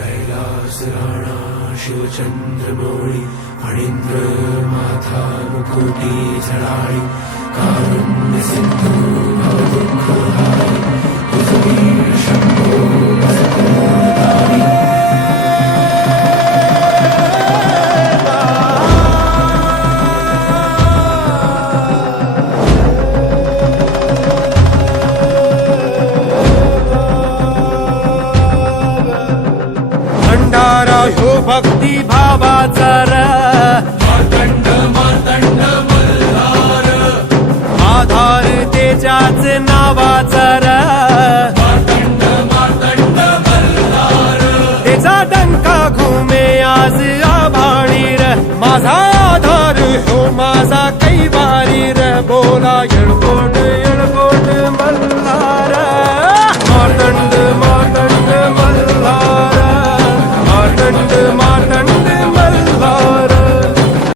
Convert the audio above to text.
कैलास राणा शिवचंद्रमौळी फणींद्र माथा मुकुटी झळाळी कारुण्य सिंधू भवदुःखहारी तुझवीर शंभो भजकोदारी भंडारा ह्यो भक्ती भावाचा मार्तंड मार्तंड मल्हार आधार तेजाच नावाचा मार्तंड मार्तंड मल्हार तेचा डंका घुमे आज आभाळी माझा आधार हो माझा कैवारी बोला